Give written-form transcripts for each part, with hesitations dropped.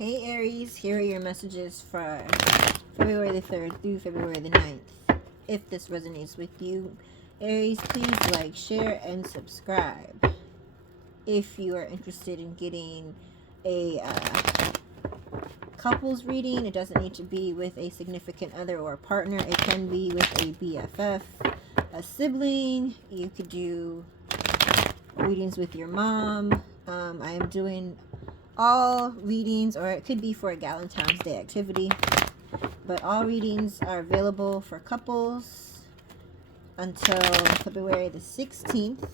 Hey Aries, here are your messages for February the 3rd through February the 9th. If this resonates with you, Aries, please like, share, and subscribe. If you are interested in getting a couples reading, it doesn't need to be with a significant other or a partner. It can be with a BFF, a sibling. You could do readings with your mom. I am doing all readings, or it could be for a Valentine's Day activity, but all readings are available for couples until February the 16th.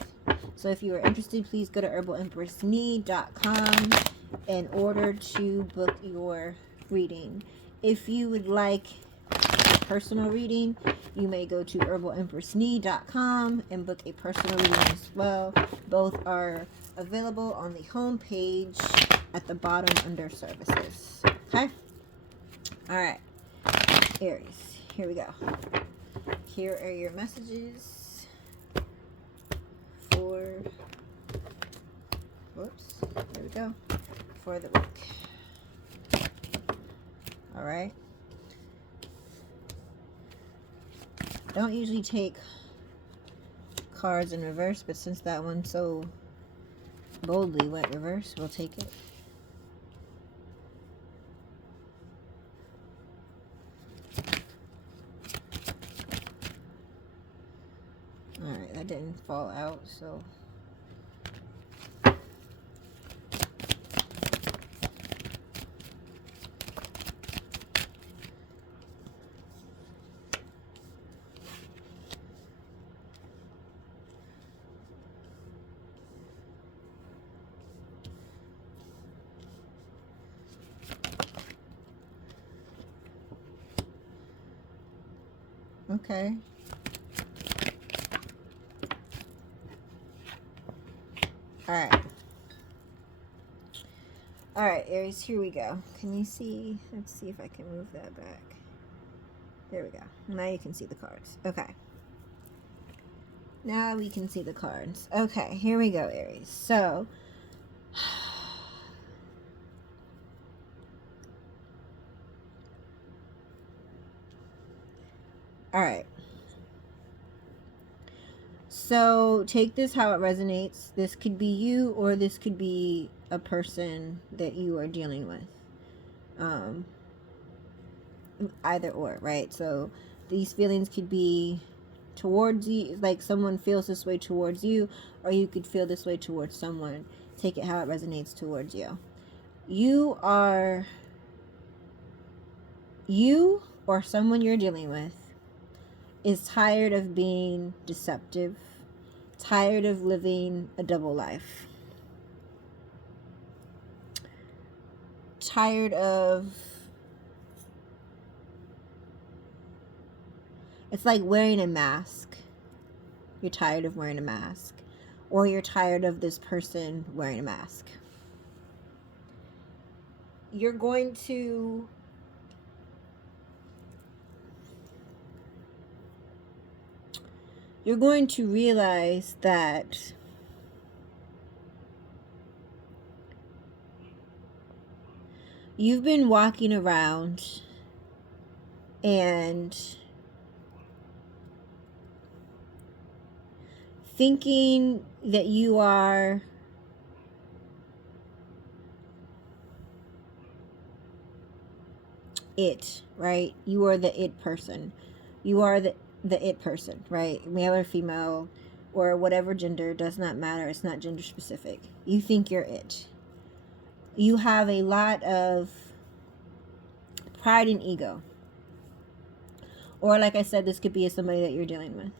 So if you are interested, please go to herbalempressnee.com in order to book your reading. If you would like a personal reading, you may go to herbalempressnee.com and book a personal reading as well. Both are available on the home page at the bottom under services. Okay? Alright. Aries, here we go. Here are your messages for, here we go, for the week. Alright. Don't usually take cards in reverse, but since that one so boldly went reverse, we'll take it. Alright, that didn't fall out, so okay. Alright. Alright, Aries, here we go. Can you see? Let's see if I can move that back. There we go. Now you can see the cards. Okay. Now we can see the cards. Okay, here we go, Aries. So, alright. So, take this how it resonates. This could be you, or this could be a person that you are dealing with. Either or, right? So, these feelings could be towards you, like someone feels this way towards you, or you could feel this way towards someone. Take it how it resonates towards you. You or someone you're dealing with is tired of being deceptive, tired of living a double life, tired of, it's like wearing a mask. You're tired of wearing a mask, or you're tired of this person wearing a mask. You're going to realize that you've been walking around and thinking that you are it, right? You are the it person. You are the it person, right? Male or female or whatever gender, does not matter. It's not gender specific. You think you're it. You have a lot of pride and ego. Or like I said, this could be somebody that you're dealing with.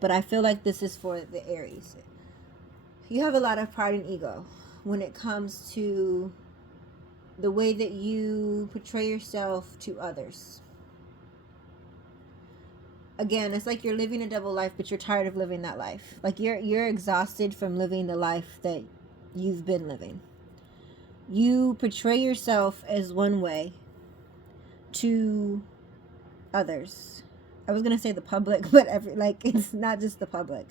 But I feel like this is for the Aries. You have a lot of pride and ego when it comes to the way that you portray yourself to others. Again, it's like you're living a double life, but you're tired of living that life. Like you're exhausted from living the life that you've been living. You portray yourself as one way to others. I was gonna say the public, but it's not just the public.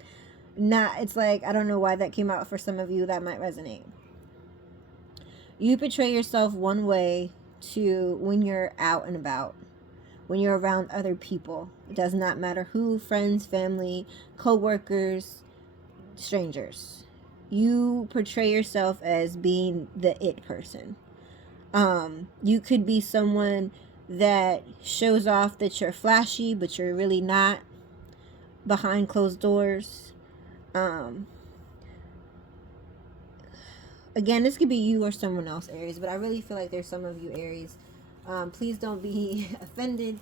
It's like, I don't know why that came out for some of you. That might resonate. You portray yourself one way to when you're out and about, when you're around other people. It does not matter who, friends, family, co-workers, strangers. You portray yourself as being the it person. You could be someone that shows off that you're flashy, but you're really not, behind closed doors. Again, this could be you or someone else, Aries, but I really feel like there's some of you, Aries. Please don't be offended,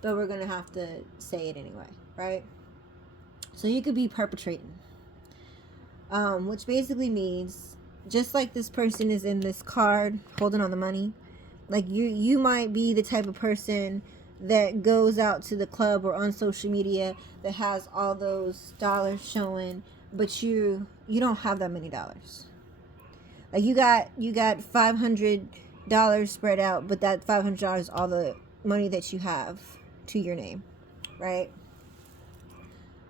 but we're going to have to say it anyway, right? So you could be perpetrating, which basically means, just like this person is in this card holding on the money, like you might be the type of person that goes out to the club or on social media that has all those dollars showing, but you don't have that many dollars. Like you got $500 spread out, but that $500 is all the money that you have to your name, right?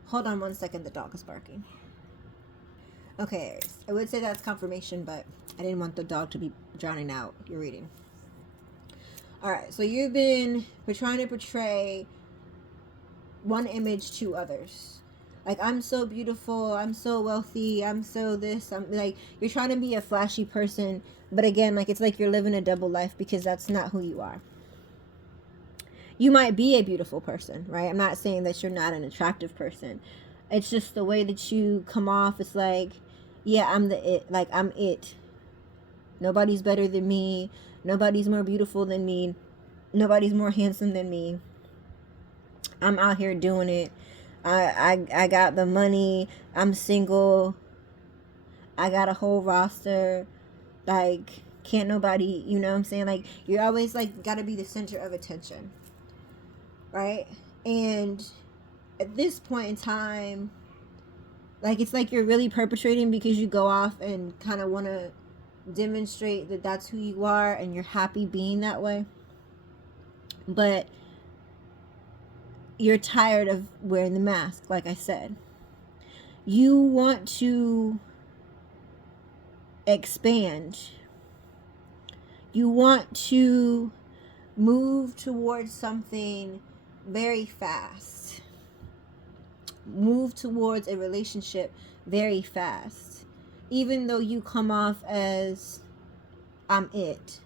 Hold on one second, the dog is barking. Okay, Aries. I would say that's confirmation, but I didn't want the dog to be drowning out your reading. Alright, so you've been trying to portray one image to others. Like, I'm so beautiful, I'm so wealthy, I'm so this, I'm like, you're trying to be a flashy person, but again, like, it's like you're living a double life because that's not who you are. You might be a beautiful person, right? I'm not saying that you're not an attractive person. It's just the way that you come off. It's like, yeah, I'm the it. Like, I'm it. Nobody's better than me. Nobody's more beautiful than me. Nobody's more handsome than me. I'm out here doing it. I got the money. I'm single. I got a whole roster. Like, can't nobody, you know what I'm saying? Like, you're always, like, got to be the center of attention. Right? And at this point in time, like, it's like you're really perpetrating because you go off and kind of want to demonstrate that that's who you are and you're happy being that way. But you're tired of wearing the mask, like I said. You want to expand. You want to move towards something very fast. Move towards a relationship very fast. Even though you come off as, I'm it.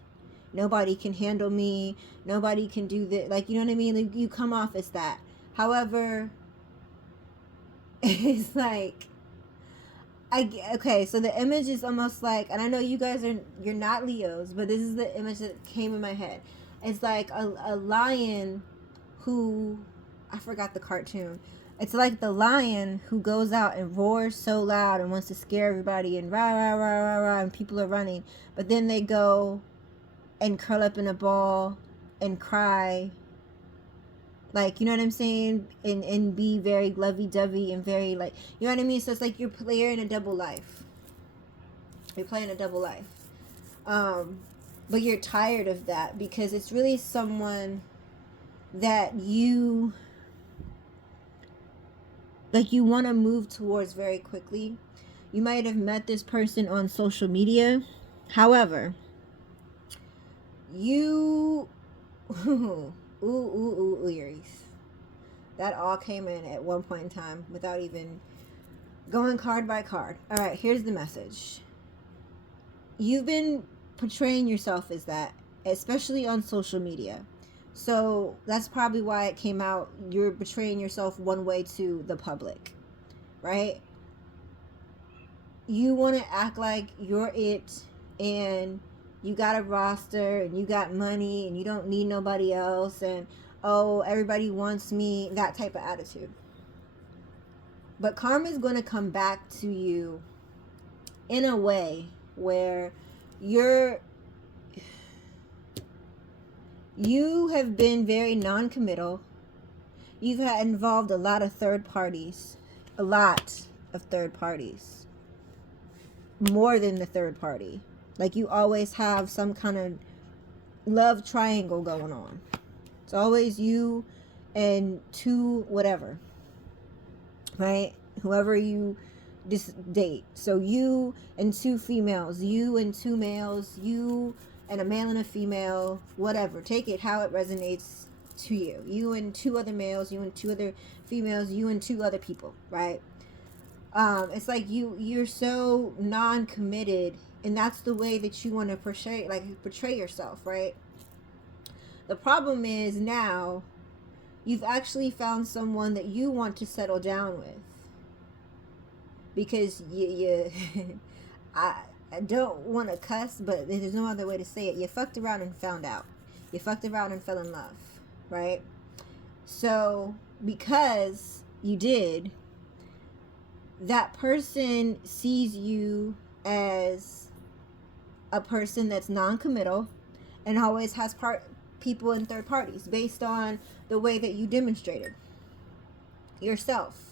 Nobody can handle me. Nobody can do this. Like, you know what I mean? Like, you come off as that. However, it's like, okay, so the image is almost like, and I know you guys you're not Leos, but this is the image that came in my head. It's like a lion who, I forgot the cartoon. It's like the lion who goes out and roars so loud and wants to scare everybody and rah, rah, rah, rah, rah, and people are running. But then they go and curl up in a ball and cry. Like, you know what I'm saying? And be very lovey-dovey and very, like, you know what I mean? So it's like you're playing a double life. You're playing a double life. But you're tired of that because it's really someone that you, like, you want to move towards very quickly. You might have met this person on social media. However, you, Aries. That all came in at one point in time without even going card by card. All right, here's the message. You've been portraying yourself as that, especially on social media. So that's probably why it came out. You're portraying yourself one way to the public, right? You want to act like you're it and you got a roster and you got money and you don't need nobody else and, oh, everybody wants me, that type of attitude. But karma is going to come back to you in a way where you have been very non-committal. You've had involved a lot of third parties. A lot of third parties. More than the third party. Like, you always have some kind of love triangle going on. It's always you and two whatever. Right? Whoever you this date. So you and two females, you and two males, you and a male and a female, whatever. Take it how it resonates to you. You and two other males, you and two other females, you and two other people, right? It's like you're so non-committed, and that's the way that you want to portray yourself, right? The problem is now you've actually found someone that you want to settle down with, because you I don't want to cuss, but there's no other way to say it. You fucked around and found out. You fucked around and fell in love, right? So because you did, that person sees you as a person that's non-committal and always has people in third parties based on the way that you demonstrated yourself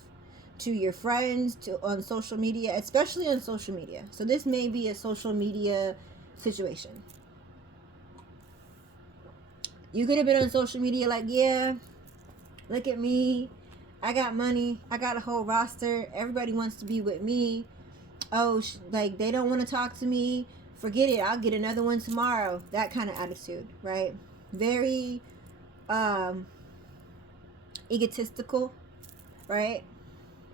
to your friends, on social media, especially on social media. So this may be a social media situation. You could have been on social media like, yeah, look at me, I got money, I got a whole roster, everybody wants to be with me. Oh, like they don't want to talk to me, forget it, I'll get another one tomorrow. That kind of attitude, right? Very egotistical, right?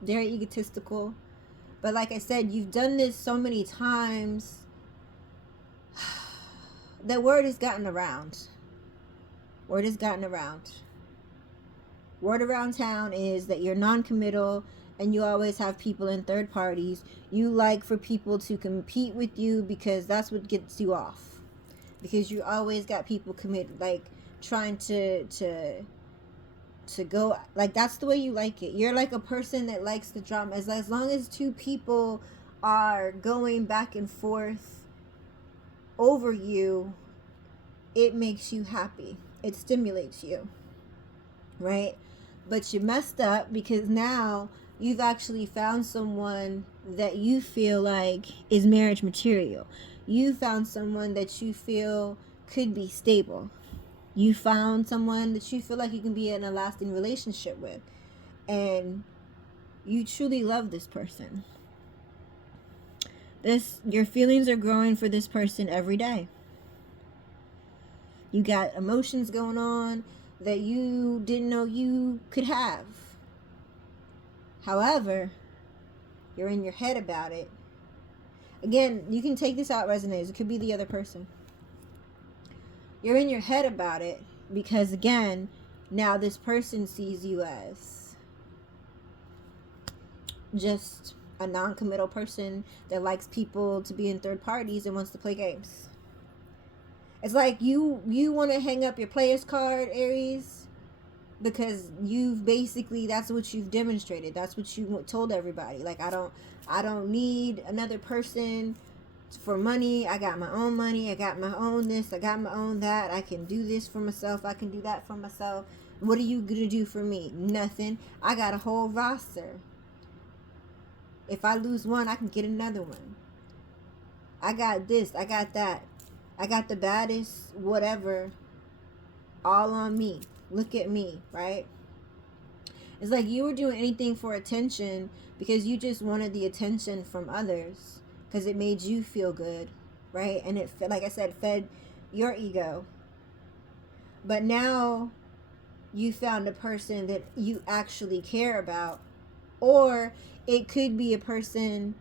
Very egotistical. But like I said, you've done this so many times. The word has gotten around. Word has gotten around. Word around town is that you're non-committal and you always have people in third parties. You like for people to compete with you because that's what gets you off. Because you always got people committed, like trying to go, like that's the way you like it. You're like a person that likes the drama. As long as two people are going back and forth over you, it makes you happy. It stimulates you, right? But you messed up because now you've actually found someone that you feel like is marriage material. You found someone that you feel could be stable. You found someone that you feel like you can be in a lasting relationship with. And you truly love this person. Your feelings are growing for this person every day. You got emotions going on that you didn't know you could have. However, you're in your head about it. Again, you can take this out resonates. It could be the other person. You're in your head about it because, again, now this person sees you as just a non-committal person that likes people to be in third parties and wants to play games. It's like you want to hang up your player's card, Aries, because you've basically, that's what you've demonstrated. That's what you told everybody. Like, I don't need another person for money. I got my own money. I got my own this. I got my own that. I can do this for myself. I can do that for myself. What are you going to do for me? Nothing. I got a whole roster. If I lose one, I can get another one. I got this. I got that. I got the baddest whatever all on me. Look at me, right? It's like you were doing anything for attention because you just wanted the attention from others because it made you feel good, right? And it, like I said, fed your ego. But now you found a person that you actually care about, or it could be a person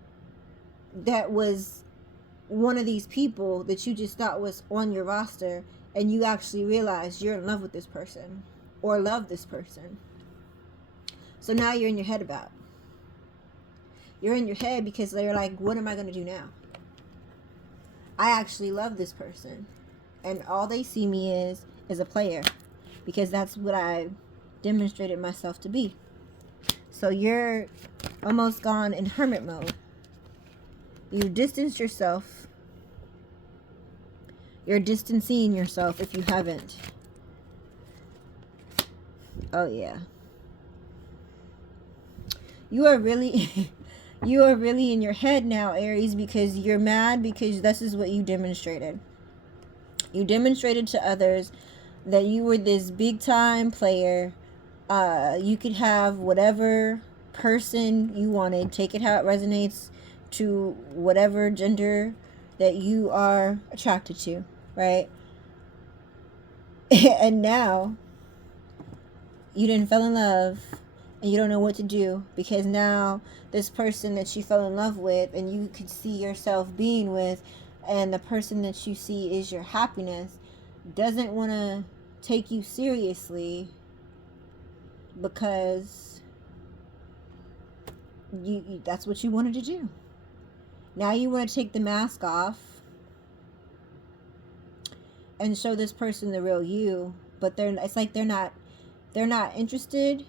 that was one of these people that you just thought was on your roster, and you actually realize you're in love with this person or love this person. So now you're in your head about it. You're in your head because they're like, what am I going to do now? I actually love this person, and all they see me is a player, because that's what I demonstrated myself to be. So you're almost gone in hermit mode. You distance yourself. You're distancing yourself if you haven't. Oh yeah. You are really you are really in your head now, Aries, because you're mad because this is what you demonstrated. You demonstrated to others that you were this big time player. You could have whatever person you wanted. Take it how it resonates to whatever gender that you are attracted to, right? And now you didn't fall in love and you don't know what to do, because now this person that you fell in love with and you could see yourself being with, and the person that you see is your happiness, doesn't want to take you seriously because you that's what you wanted to do. Now you want to take the mask off and show this person the real you, but it's like they're not interested,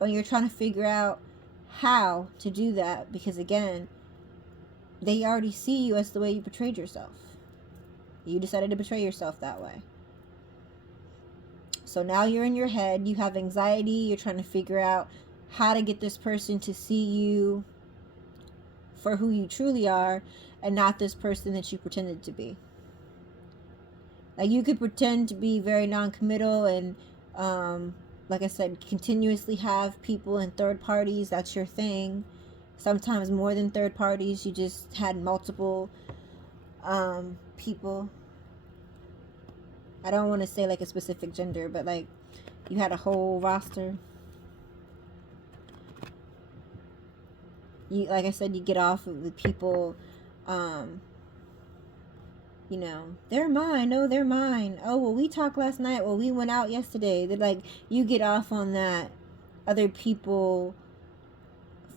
or you're trying to figure out how to do that, because again, they already see you as the way you portrayed yourself. You decided to portray yourself that way. So now you're in your head, you have anxiety, you're trying to figure out how to get this person to see you for who you truly are and not this person that you pretended to be. Like, you could pretend to be very non-committal and like I said, continuously have people in third parties. That's your thing. Sometimes more than third parties. You just had multiple people. I don't want to say like a specific gender, but like you had a whole roster. You, like I said, you get off with people, you know, they're mine. Oh, they're mine. Oh, well, we talked last night. Well, we went out yesterday. They're like, you get off on that. Other people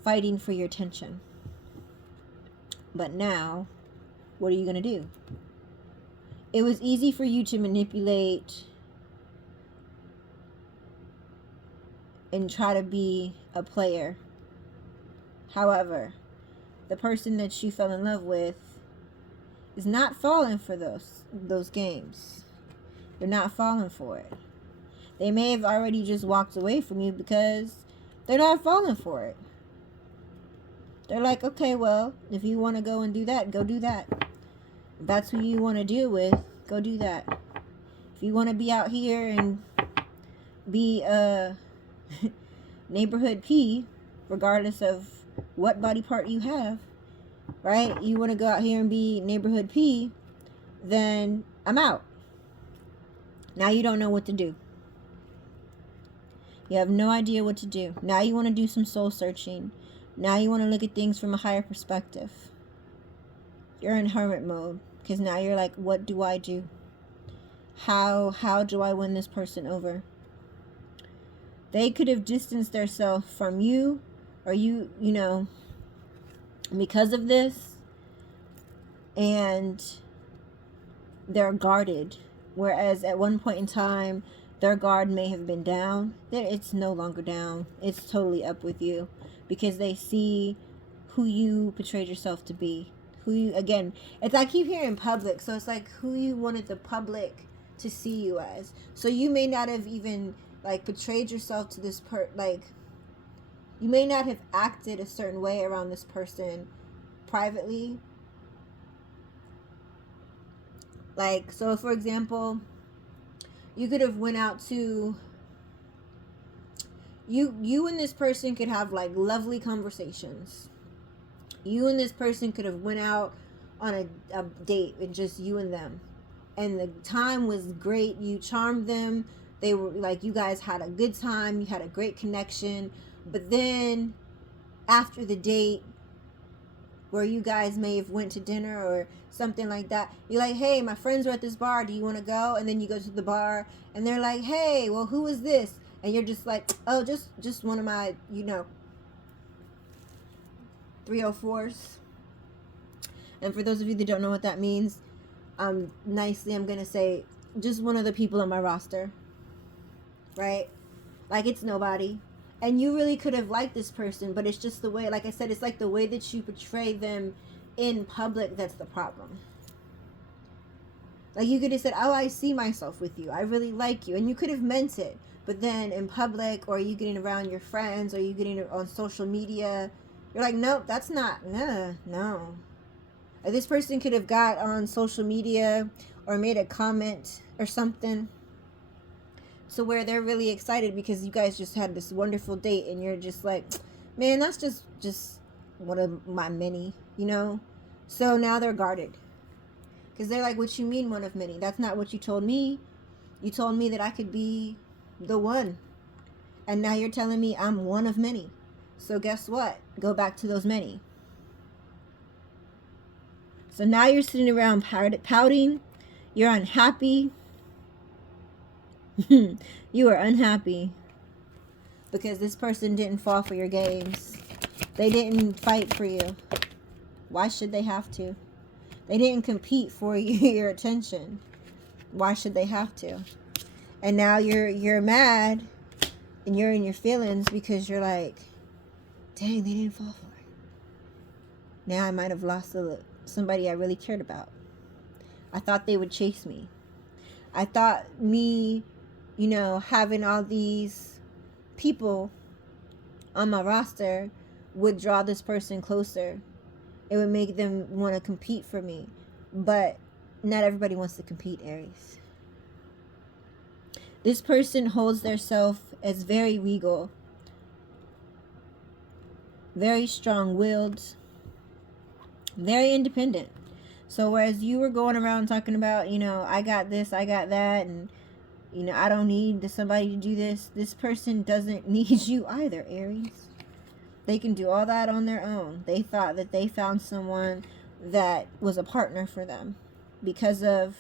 fighting for your attention. But now, what are you going to do? It was easy for you to manipulate and try to be a player. However, the person that you fell in love with is not falling for those games. They're not falling for it. They may have already just walked away from you because they're not falling for it. They're like, okay, well, if you want to go and do that, go do that. If that's who you want to deal with, go do that. If you want to be out here and be a neighborhood P, regardless of what body part you have, right? You want to go out here and be neighborhood P, then I'm out. Now you don't know what to do. You have no idea what to do. Now you want to do some soul searching. Now you want to look at things from a higher perspective. You're in hermit mode because now you're like, what do I do? How do I win this person over? They could have distanced themselves from you, or you know, because of this, and they're guarded. Whereas at one point in time, their guard may have been down. It's no longer down. It's totally up with you because they see who you portrayed yourself to be. Who you, again, it's I keep hearing public, so it's like who you wanted the public to see you as. So you may not have even like portrayed yourself to this like you may not have acted a certain way around this person privately. Like, so for example, you could have went out to you and this person could have like lovely conversations. You and this person could have went out on a date and just you and them, and the time was great. You charmed them. They were like, you guys had a good time. You had a great connection. But then after the date, where you guys may have went to dinner or something like that, you're like, hey, my friends are at this bar, do you want to go? And then you go to the bar and they're like, hey, well, who is this? And you're just like, oh, just one of my 304s. And for those of you that don't know what that means, nicely I'm gonna say just one of the people on my roster, right? Like, it's nobody. And you really could have liked this person, but it's just the way, like I said, it's like the way that you portray them in public that's the problem. Like, you could have said, oh, I see myself with you. I really like you. And you could have meant it. But then in public, or you getting around your friends, or you getting on social media, you're like, nope, that's not, no. This person could have got on social media or made a comment or something, so where they're really excited because you guys just had this wonderful date, and you're just like, Man, that's just one of my many, you know? So now they're guarded. Because they're like, what you mean one of many? That's not what you told me. You told me that I could be the one. And now you're telling me I'm one of many. So guess what? Go back to those many. So now you're sitting around pouting. You're unhappy. You are unhappy because this person didn't fall for your games. They didn't fight for you. Why should they have to? They didn't compete for your attention. Why should they have to? And now you're mad and you're in your feelings because you're like, dang, they didn't fall for it. Now I might have lost somebody I really cared about. I thought they would chase me. I thought me, having all these people on my roster would draw this person closer. It would make them want to compete for me. But not everybody wants to compete, Aries. This person holds their self as very regal, very strong-willed, very independent. So whereas you were going around talking about, I got this, I got that, and, I don't need somebody to do this, this person doesn't need you either, Aries. They can do all that on their own. They thought that they found someone that was a partner for them because of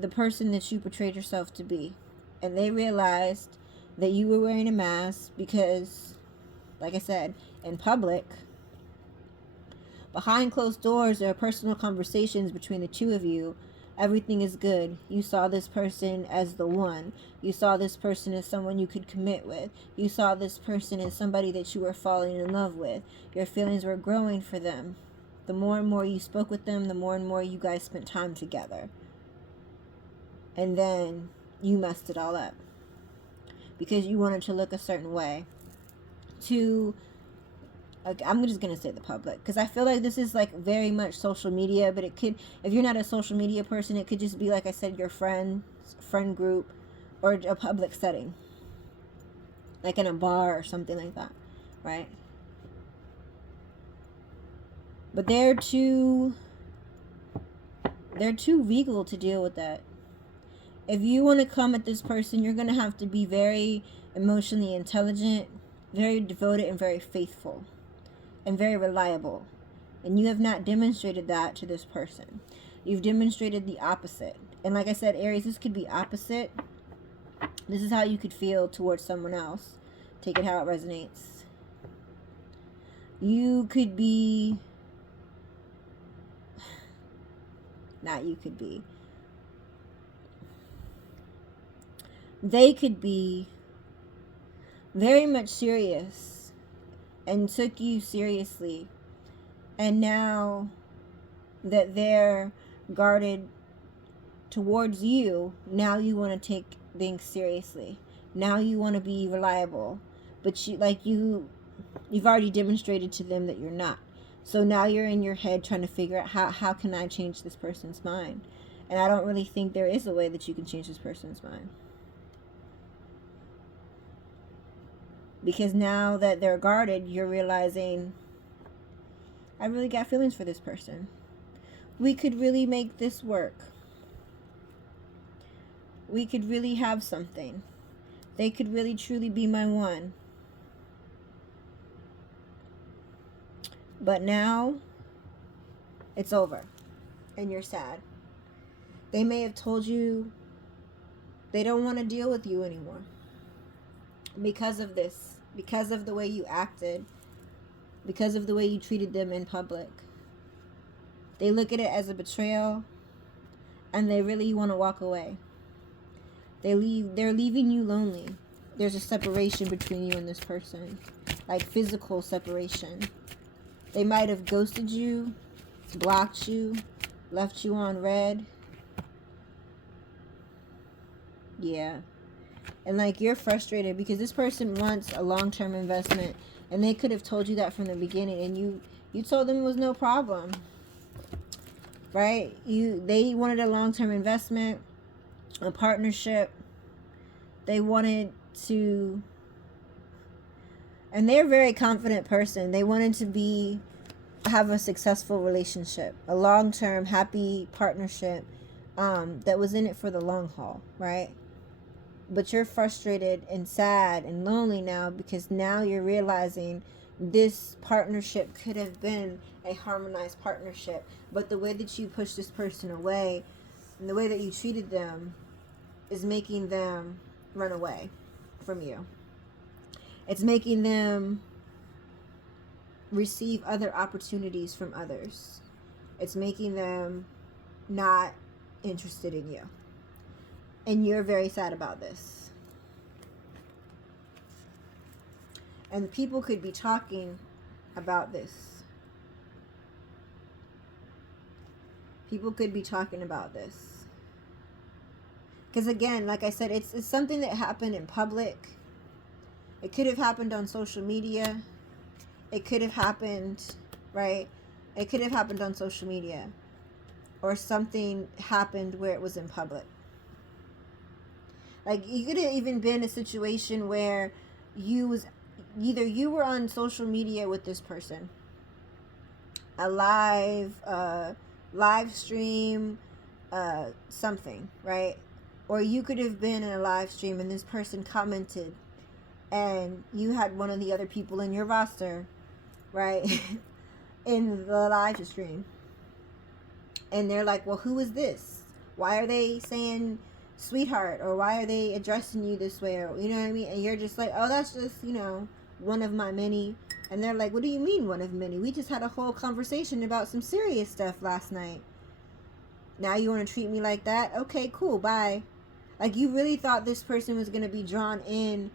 the person that you portrayed yourself to be. And they realized that you were wearing a mask because, like I said, in public, behind closed doors, there are personal conversations between the two of you. Everything is good. You saw this person as the one. You saw this person as someone you could commit with. You saw this person as somebody that you were falling in love with. Your feelings were growing for them. The more and more you spoke with them, the more and more you guys spent time together. And then you messed it all up because you wanted to look a certain way to, I'm just going to say the public, because I feel like this is like very much social media, but it could, if you're not a social media person, it could just be, like I said, your friend group, or a public setting, like in a bar or something like that, right? But they're too regal to deal with that. If you want to come at this person, you're going to have to be very emotionally intelligent, very devoted, and very faithful, and very reliable. And you have not demonstrated that to this person. You've demonstrated the opposite. And like I said, Aries, this could be opposite. This is how you could feel towards someone else. Take it how it resonates. You could be... Not you could be. They could be very much serious and took you seriously. And now that they're guarded towards you, now you want to take things seriously. Now you want to be reliable. But you've already demonstrated to them that you're not. So now you're in your head trying to figure out how can I change this person's mind? And I don't really think there is a way that you can change this person's mind. Because now that they're guarded, you're realizing, I really got feelings for this person. We could really make this work. We could really have something. They could really truly be my one. But now, it's over. And you're sad. They may have told you they don't want to deal with you anymore. Because of this. Because of the way you acted. Because of the way you treated them in public. They look at it as a betrayal. And they really want to walk away. They're leaving you lonely. There's a separation between you and this person. Like physical separation. They might have ghosted you, blocked you, left you on red. Yeah. And like you're frustrated because this person wants a long-term investment. And they could have told you that from the beginning. And you told them it was no problem. Right? They wanted a long-term investment, a partnership. They wanted to And they're a very confident person. They wanted to have a successful relationship, a long-term happy partnership, that was in it for the long haul, right? But you're frustrated and sad and lonely now because now you're realizing this partnership could have been a harmonized partnership, but the way that you push this person away and the way that you treated them is making them run away from you. It's making them receive other opportunities from others. It's making them not interested in you. And you're very sad about this. And people could be talking about this. People could be talking about this. Because again, like I said, it's something that happened in public. It could have happened on social media. It could have happened, right? It could have happened on social media. Or something happened where it was in public. Like, you could have even been a situation where either you were on social media with this person, a live stream, something, right? Or you could have been in a live stream and this person commented and you had one of the other people in your roster, right, in the live stream. And they're like, well, who is this? Why are they saying sweetheart? Or why are they addressing you this way? Or, you know what I mean? And you're just like, oh, that's just, one of my many. And they're like, what do you mean one of many? We just had a whole conversation about some serious stuff last night. Now you want to treat me like that? Okay, cool, bye. Like, you really thought this person was going to be drawn in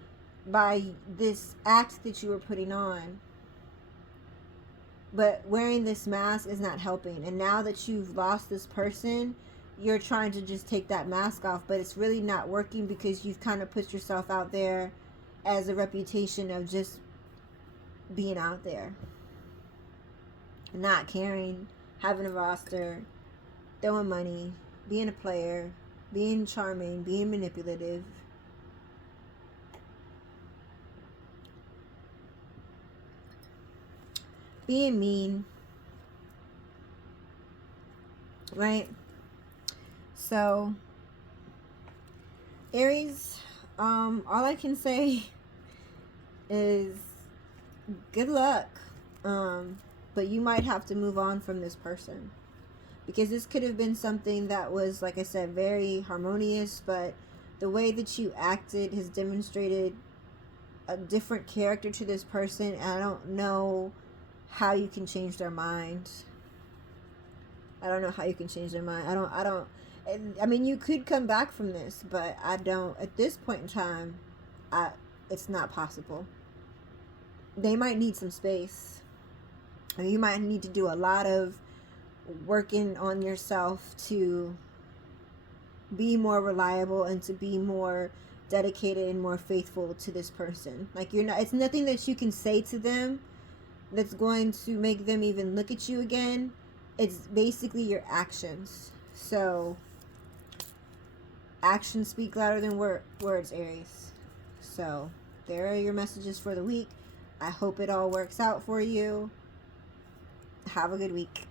by this act that you were putting on. But wearing this mask is not helping. And now that you've lost this person, you're trying to just take that mask off. But it's really not working because you've kind of put yourself out there as a reputation of just being out there. Not caring, having a roster, throwing money, being a player, being charming, being manipulative. Being mean. Right? So, Aries, all I can say is good luck. But you might have to move on from this person. Because this could have been something that was, like I said, very harmonious, but the way that you acted has demonstrated a different character to this person, and I don't know how you can change their mind. I don't know how you can change their mind. I mean, you could come back from this, but I don't, at this point in time, it's not possible. They might need some space. And you might need to do a lot of working on yourself to be more reliable and to be more dedicated and more faithful to this person. Like, it's nothing that you can say to them that's going to make them even look at you again. It's basically your actions. So actions speak louder than words, Aries. So there are your messages for the week. I hope it all works out for you. Have a good week.